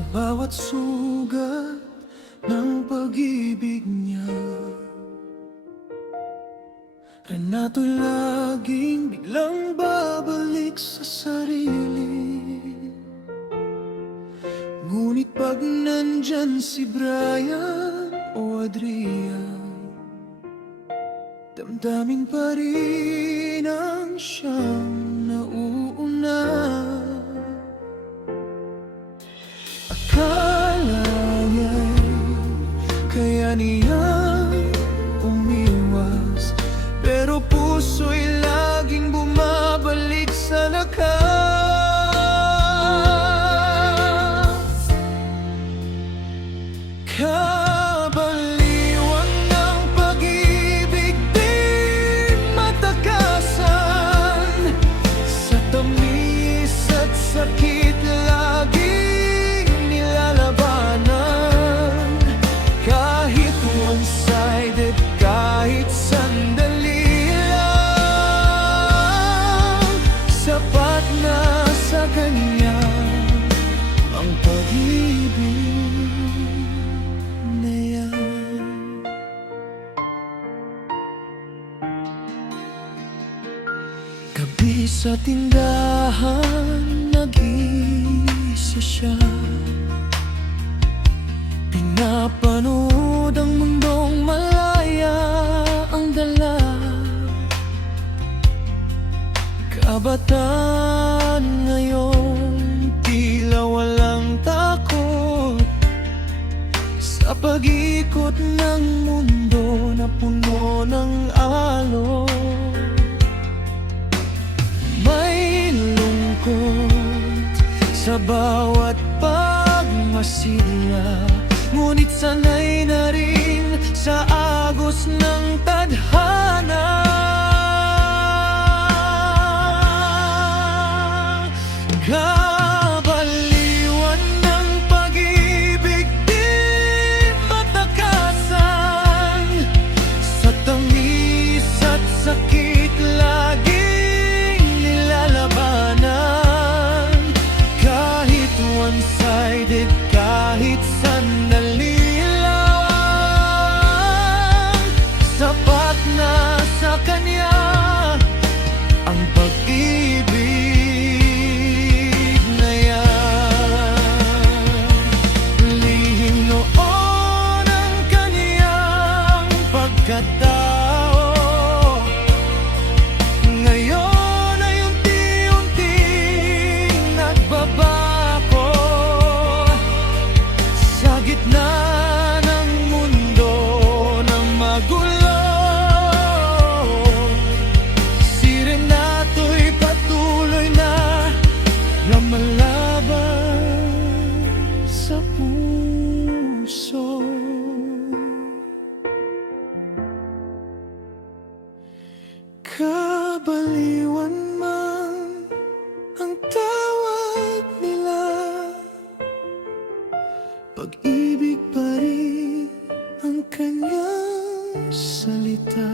Sa bawat sugat ng pag-ibig niya, Renato'y laging biglang babalik sa sarili. Ngunit pag nandyan si Brian o Adrian, damdamin pa rin ang siyang nauuna. Akala niya'y kaya niyang umiwas, pero puso'y laging bumabalik sa lakas. Kabaliwan ng pag-ibig di matakasan, sa tamis at sakit laging nilalabanan. Kahit one-sided, kahit sandali lang, sapat na sa kanya ang pag-ibig na yan. Gabi sa tindahan, nag-iisa siya, pinapanood ang mundong malaya ang dala. Kabataan ngayon, tila walang takot sa pag-ikot ng mundo na puno ng alon. May lungkot sa bawat pagmasidla, ngunit sanay na rin sa agos ng tadhana. Kabaliwan ng pag-ibig di matakasan, sa tamis at sakit laging nilalabanan. Kahit one-sided, kahit sandali lang, sapat na sa kanya ang pag-ibig na yan. Lihim noon ang kaniyang pagkatao, ngayon ay unti-unting nagbabago. Sa gitna ng mundo ng magulo, si Renato'y patuloy na lumalaban sa puso. Kabaliwan man ang tawag nila, pag-ibig pa rin ang kanyang salita.